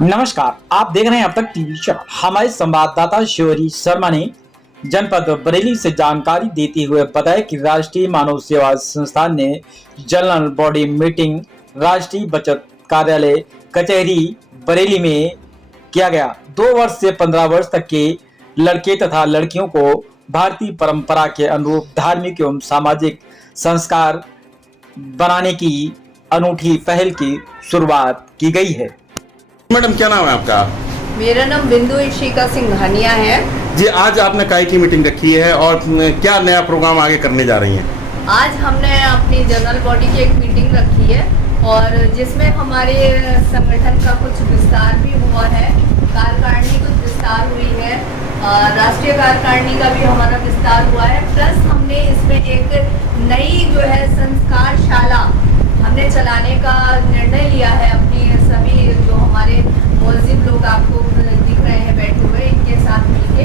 नमस्कार, आप देख रहे हैं अब तक टीवी चैनल। हमारे संवाददाता शिवरी शर्मा ने जनपद बरेली से जानकारी देते हुए बताया कि राष्ट्रीय मानव सेवा संस्थान ने जनरल बॉडी मीटिंग राष्ट्रीय बचत कार्यालय कचहरी बरेली में किया गया। 2 वर्ष से 15 वर्ष तक के लड़के तथा लड़कियों को भारतीय परंपरा के अनुरूप धार्मिक एवं सामाजिक संस्कार बनाने की अनूठी पहल की शुरुआत की गई है। मैडम, क्या नाम है आपका? मेरा नाम बिंदु इशिका सिंघानिया है। जी, आज आपने काय की मीटिंग रखी है और क्या नया प्रोग्राम आगे करने जा रही हैं? आज हमने अपनी जनरल बॉडी की एक मीटिंग रखी है और जिसमें हमारे संगठन का कुछ विस्तार भी हुआ है। कार्यकारिणी कुछ विस्तार हुई है, राष्ट्रीय कार्यकारिणी का भी हमारा विस्तार हुआ है। प्लस हमने इसमें एक नई जो है संस्कारशाला हमने चलाने का निर्णय लिया है। अपनी सभी जो हमारे मौजूद लोग आपको दिख रहे हैं बैठे हुए, इनके साथ मिलके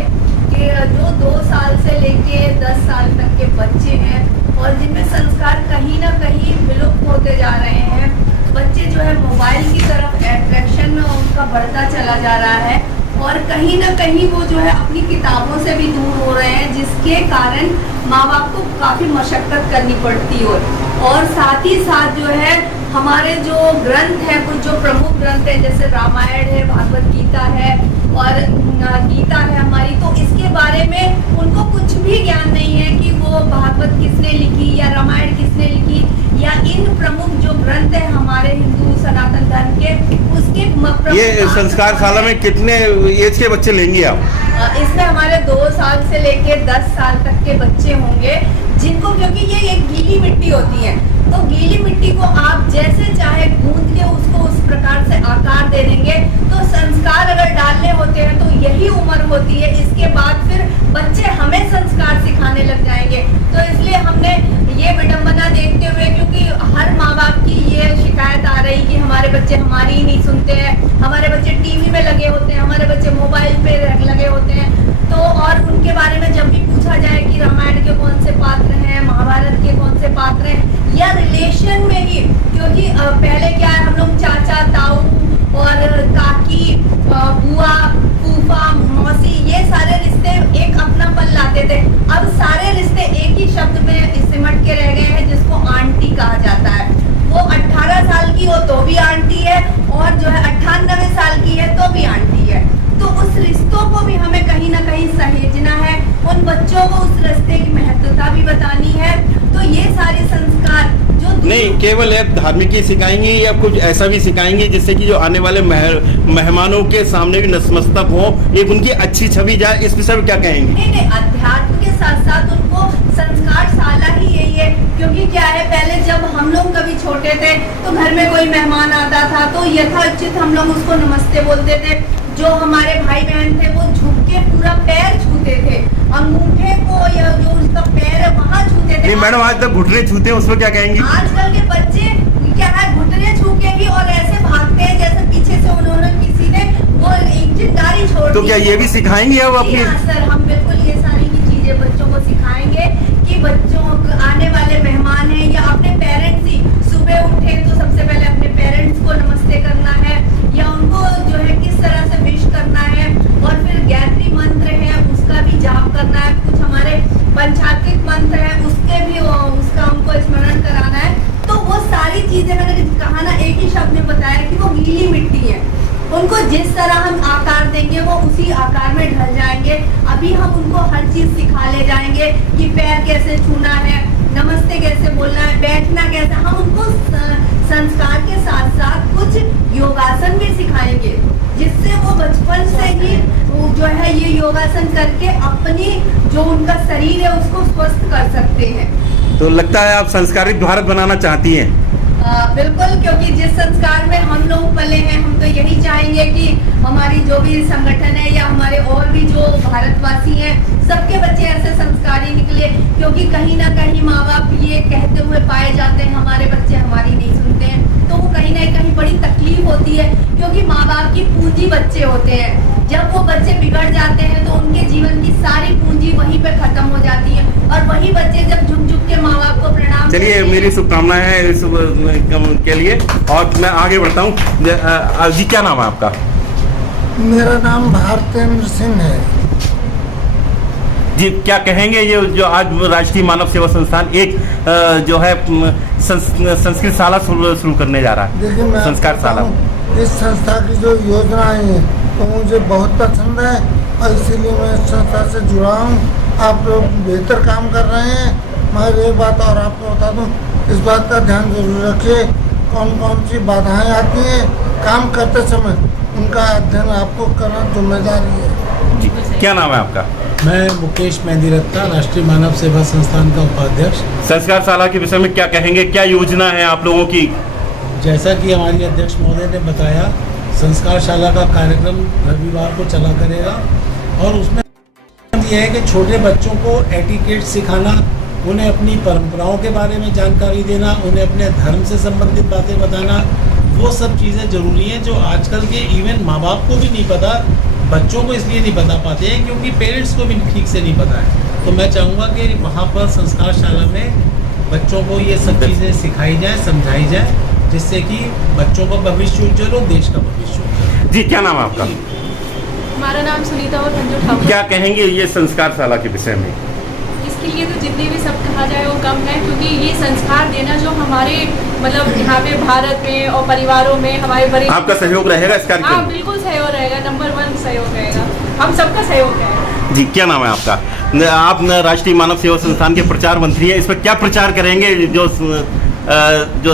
कि जो 2 साल से लेके 10 साल तक के बच्चे हैं और जिनमें संस्कार कहीं ना कहीं विलुप्त होते जा रहे हैं। बच्चे जो है मोबाइल की तरफ अट्रैक्शन उनका बढ़ता चला जा रहा है और कहीं ना कहीं वो जो है अपनी किताबों से भी दूर हो रहे हैं, जिसके कारण माँ बाप को काफ़ी मशक्कत करनी पड़ती है। और साथ ही साथ जो है हमारे जो ग्रंथ हैं, कुछ जो प्रमुख ग्रंथ हैं जैसे रामायण है, भागवत गीता है और गीता है हमारी, तो इसके बारे में उनको कुछ भी ज्ञान नहीं है कि वो भागवत किसने लिखी या रामायण किसने लिखी या इन प्रमुख जो ग्रंथ है हमारे हिंदू सनातन धर्म के, उसके ये संस्कारशाला में कितने एज के बच्चे लेंगे आप? इसमें हमारे 2 साल से लेके 10 साल तक के बच्चे होंगे, जिनको क्योंकि ये एक गीली मिट्टी होती है, तो गीली मिट्टी को आप जैसे चाहे गूंद के उसको उस प्रकार से आकार दे देंगे। तो संस्कार अगर डालने होते हैं तो यही उम्र होती है, इसके बाद फिर बच्चे हमें संस्कार सिखाने लग जाएंगे। तो इसलिए हमने ये विडंबना देखते हुए, क्योंकि हर माँ बाप की ये शिकायत आ रही कि हमारे बच्चे हमारी ही नहीं सुनते हैं, हमारे बच्चे टीवी में लगे होते हैं, हमारे बच्चे मोबाइल पे लगे होते हैं। तो और उनके बारे में जब भी पूछा जाए कि रामायण के कौन से पात्र हैं, महाभारत के कौन से पात्र हैं, या रिलेशन में ही, क्योंकि पहले क्या है, हम लोग चाचा ताऊ और काकी बुआ फूफा मौसी ये सारे रिश्ते एक अपनापन लाते थे। अब सारे रिश्ते एक ही शब्द में सिमट के रह गए हैं, जिसको आंटी कहा जाता है। वो 18 साल की हो तो भी आंटी है और जो है 98 साल की है तो भी आंटी है। तो उस रिश्तों को भी हमें कहीं ना कहीं सहेजना है, उन बच्चों को उस रिश्ते की महत्वता भी बतानी है। तो ये सारे संस्कार जो नहीं केवल आप धार्मिक ही सिखाएंगे या कुछ ऐसा भी सिखाएंगे जिससे कि जो आने वाले मेहमानों के सामने भी नतमस्तक हो, एक उनकी अच्छी छवि जाए, इस विषय में क्या कहेंगे? नहीं, अध्यात्म के साथ साथ उनको संस्कारशाला ही यही है। क्योंकि क्या है, पहले जब हम लोग कभी छोटे थे तो घर में कोई मेहमान आता था तो यथोचित हम लोग उसको नमस्ते बोलते थे। जो हमारे भाई बहन थे वो झुक के पूरा पैर छूते थे, अंगूठे को या जो उसका पैर है वहाँ छूते थे। नहीं मैडम, आज तक घुटने छूते हैं, उसमें क्या कहेंगे? आजकल के बच्चे क्या है, घुटने छू के भी और ऐसे भागते हैं जैसे पीछे से उन्होंने किसी ने वो जिद्दारी छोड़ दी। तो क्या ये भी सिखाएंगे अब अपनी? हाँ सर, हम बिल्कुल ये सारी की चीजें बच्चों को सिखाएंगे कि बच्चों आने वाले मेहमान हैं या अपने पेरेंट्स ही सुबह उठे तो सबसे पहले अपने पेरेंट्स को नमस्ते करना है या उनको जो है किस तरह से विश करना है। और फिर गायत्री मंत्र है उसका भी जाप करना है, कुछ हमारे पंचाक्षरिक मंत्र है उसका उनको स्मरण कराना है। तो वो सारी चीजें मैंने कहा ना, एक ही शब्द में बताया कि वो गीली मिट्टी है, उनको जिस तरह हम आकार देंगे वो उसी आकार में ढल जाएंगे। अभी हम उनको हर चीज सिखा ले जाएंगे कि पैर कैसे छूना है, नमस्ते कैसे बोलना है, बैठना कैसे। हम उनको संस्कार के साथ साथ कुछ योगासन भी सिखाएंगे, जिससे वो बचपन से ही जो है ये योगासन करके अपनी जो उनका शरीर है उसको स्वस्थ कर सकते हैं। तो लगता है आप संस्कारित भारत बनाना चाहती हैं? बिल्कुल, क्योंकि जिस संस्कार में हम लोग पले हैं, हम तो यही चाहेंगे कि हमारी जो भी संगठन है या हमारे और भी जो भारतवासी हैं, सबके बच्चे ऐसे संस्कारी निकले। क्योंकि कहीं ना कहीं माँ बाप ये कहते हुए पाए जाते हैं हमारे बच्चे हमारी नहीं सुनते हैं, तो वो कहीं ना कहीं बड़ी तकलीफ होती है। क्योंकि माँ बाप की पूंजी बच्चे होते हैं, जब वो बच्चे बिगड़ जाते हैं तो उनके जीवन की सारी पूंजी वहीं पे खत्म हो जाती है और वही बच्चे जब झुक झुक के माँ बाप को प्रणाम। चलिए, मेरी शुभकामनाएं हैं इस के लिए और मैं आगे बढ़ता हूँ। जी, क्या नाम है आपका? मेरा नाम भारतेंद्र सिंह है। जी, क्या कहेंगे ये जो आज राष्ट्रीय मानव सेवा संस्थान एक जो है संस्कृत शाला शुरू करने जा रहा देखिए, है, मैं संस्कार शाला। इस संस्था की जो योजनाएं हैं तो मुझे बहुत पसंद है और इसीलिए मैं इस संस्था से जुड़ा हूँ। आप लोग बेहतर काम कर रहे हैं, मगर एक बात और आपको बता दूँ, इस बात का ध्यान जरूर रखिए कौन कौन सी बाधाएं आती हैं काम करते समय, उनका अध्ययन आपको करना जिम्मेदारी है। जी, क्या नाम है आपका? मैं मुकेश मेहंदी रत्ता, राष्ट्रीय मानव सेवा संस्थान का उपाध्यक्ष। संस्कार शाला के विषय में क्या कहेंगे, क्या योजना है आप लोगों की? जैसा कि हमारी अध्यक्ष महोदय ने बताया, संस्कार शाला का कार्यक्रम रविवार को चला करेगा और उसमें यह है कि छोटे बच्चों को एटिकेट सिखाना, उन्हें अपनी परंपराओं के बारे में जानकारी देना, उन्हें अपने धर्म से संबंधित बातें बताना, वो सब चीज़ें ज़रूरी हैं जो आजकल के इवन माँ बाप को भी नहीं पता, बच्चों को इसलिए नहीं बता पाते हैं क्योंकि पेरेंट्स को भी ठीक से नहीं पता है। तो मैं चाहूँगा कि वहाँ पर संस्कार शाला में बच्चों को ये सब चीज़ें सिखाई जाए, समझाई जाए, जिससे कि बच्चों का भविष्य उज्जवल हो, देश का भविष्य उज्जवल। जी, क्या नाम है आपका? हमारा नाम सुनीता और संजू ठाकुर। क्या कहेंगे ये संस्कार शाला के विषय में? इसके लिए तो जितने भी सब कहा जाए वो कम है, क्योंकि ये संस्कार देना जो हमारे मतलब यहाँ पे भारत में और परिवारों में हमारे बड़े, आपका सहयोग रहेगा इस कार्यक्रम हाँ में? बिल्कुल सहयोग रहेगा, नंबर 1 सहयोग रहेगा, हम सबका सहयोग रहेगा। जी, क्या नाम है आपका? आप राष्ट्रीय मानव सेवा संस्थान के प्रचार मंत्री हैं, इस पर क्या प्रचार करेंगे जो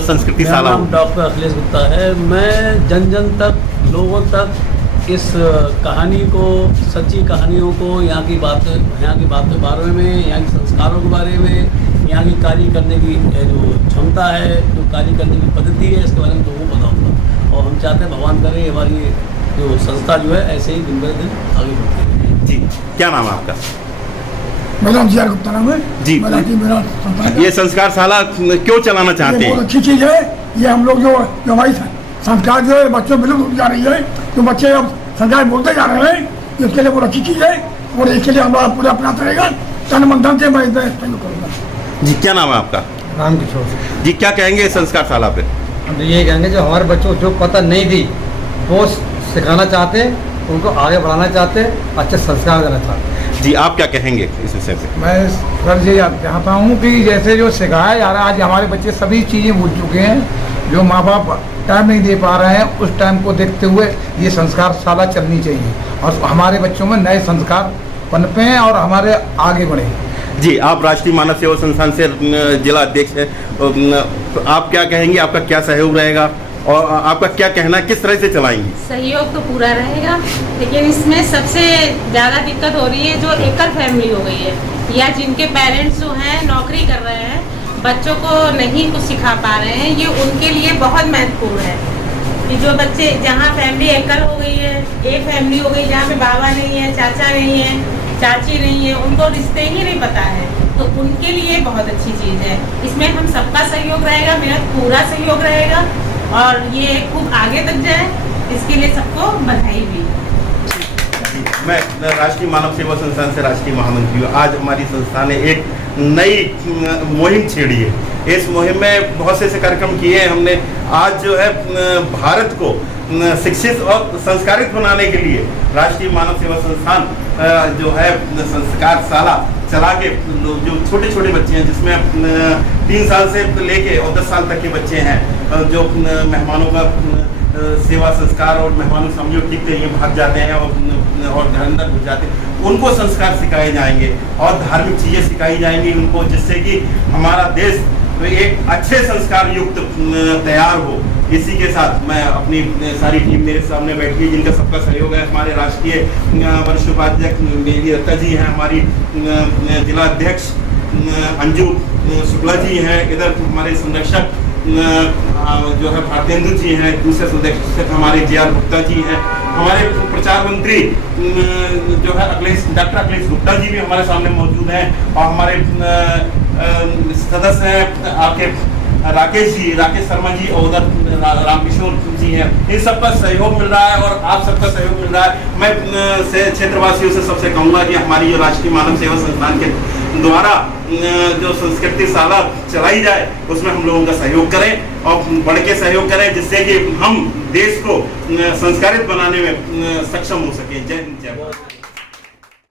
संस्कृति मेरा शाला? नाम डॉक्टर अखिलेश गुप्ता है। मैं जन जन तक, लोगों तक इस कहानी को, सच्ची कहानियों को, यहाँ की बात के बारे में, यहाँ के संस्कारों के बारे में, यहाँ की कार्य करने की जो क्षमता है, जो कार्य करने की पद्धति है, इसके बारे में लोगों को बताऊँगा। और हम चाहते हैं भगवान करे हमारी जो संस्था जो है ऐसे ही दिन ब दिन आगे बढ़ती है। जी, क्या नाम है आपका? मेरा नाम जी.आर. गुप्ता नाम है। जी, ये संस्कार शाला क्यों चलाना चाहते हैं? बहुत अच्छी चीज़ है ये। हम लोग जो हमारी संस्कार जो है बच्चों में विलुप्त जा रही है, तो बच्चे अब संस्कार बोलते जा रहे हैं, इसके लिए बहुत अच्छी चीज़ है और इसके लिए हमारा पूरा प्रयास रहेगा। तन मन धन से मैं सहयोग करूँगा। जी, क्या नाम है आपका? राम किशोर। जी, क्या कहेंगे संस्कार शाला पे? हम ये कहेंगे जो हमारे बच्चों को जो पता नहीं थी वो सिखाना चाहते, उनको आगे बढ़ाना चाहते, अच्छे संस्कार देना चाहते। जी, आप क्या कहेंगे इस विषय पे? मैं सर जी चाहता हूँ कि जैसे जो सिखाया जा रहा है, आज हमारे बच्चे सभी चीज़ें भूल चुके हैं, जो माँ बाप टाइम नहीं दे पा रहे हैं, उस टाइम को देखते हुए ये संस्कार शाला चलनी चाहिए और हमारे बच्चों में नए संस्कार पनपे हैं और हमारे आगे बढ़े। जी, आप राष्ट्रीय मानव सेवा संस्थान से जिला अध्यक्ष हैं, तो आप क्या कहेंगे, आपका क्या सहयोग रहेगा और आपका क्या कहना है, किस तरह से चलाएंगे? सहयोग तो पूरा रहेगा, लेकिन इसमें सबसे ज़्यादा दिक्कत हो रही है जो एकल फैमिली हो गई है या जिनके पेरेंट्स जो हैं नौकरी कर रहे हैं, बच्चों को नहीं कुछ सिखा पा रहे हैं, ये उनके लिए बहुत महत्वपूर्ण है कि जो बच्चे, जहाँ फैमिली एकल हो गई है, एक फैमिली हो गई जहाँ पे बाबा नहीं है, चाचा नहीं है, चाची नहीं है, उनको रिश्ते ही नहीं पता है, तो उनके लिए बहुत अच्छी चीज़ है। इसमें हम सबका सहयोग रहेगा, मेरा पूरा सहयोग रहेगा और ये खूब आगे तक जाए, इसके लिए सबको बधाई भी। मैं राष्ट्रीय मानव सेवा संस्थान से राष्ट्रीय महामंत्री हूँ। आज हमारी संस्था ने एक नई मुहिम छेड़ी है। इस मुहिम में बहुत से ऐसे कार्यक्रम किए हैं हमने। आज जो है भारत को शिक्षित और संस्कारित बनाने के लिए राष्ट्रीय मानव सेवा संस्थान जो है संस्कार शाला चला के जो छोटे छोटे बच्चे हैं, जिसमें 3 साल से लेके और 10 साल तक के बच्चे हैं, जो मेहमानों का सेवा संस्कार और मेहमानों समझो ठीक तरीके भाग जाते हैं और घर अंदर घुस जाते हैं, उनको संस्कार सिखाए जाएंगे और धार्मिक चीज़ें सिखाई जाएंगी उनको, जिससे कि हमारा देश एक अच्छे संस्कार युक्त तैयार हो। इसी के साथ मैं अपनी सारी टीम मेरे सामने बैठी है, जिनका सबका सहयोग है। हमारे राष्ट्रीय वरिष्ठ उपाध्यक्ष मेहंदी रत्ता जी हैं, हमारी जिला अध्यक्ष अंजू शुक्ला जी हैं, इधर हमारे संरक्षक जो है भारतेंद्र जी हैं, दूसरे संरक्षक हमारे जी.आर. गुप्ता जी हैं, हमारे प्रचार मंत्री जो है डॉक्टर अखिलेश गुप्ता जी भी हमारे सामने मौजूद हैं और हमारे सदस्य हैं आपके राकेश शर्मा जी और उधर रामकिशोर जी हैं। इन सबका सहयोग मिल रहा है और आप सबका सहयोग मिल रहा है। मैं क्षेत्रवासियों से सबसे कहूँगा कि हमारी जो राष्ट्रीय मानव सेवा संस्थान के द्वारा जो संस्कृति शाला चलाई जाए उसमें हम लोगों का सहयोग करें और बढ़ के सहयोग करें, जिससे कि हम देश को संस्कारित बनाने में सक्षम हो सके। जय हिंद, जय भारत।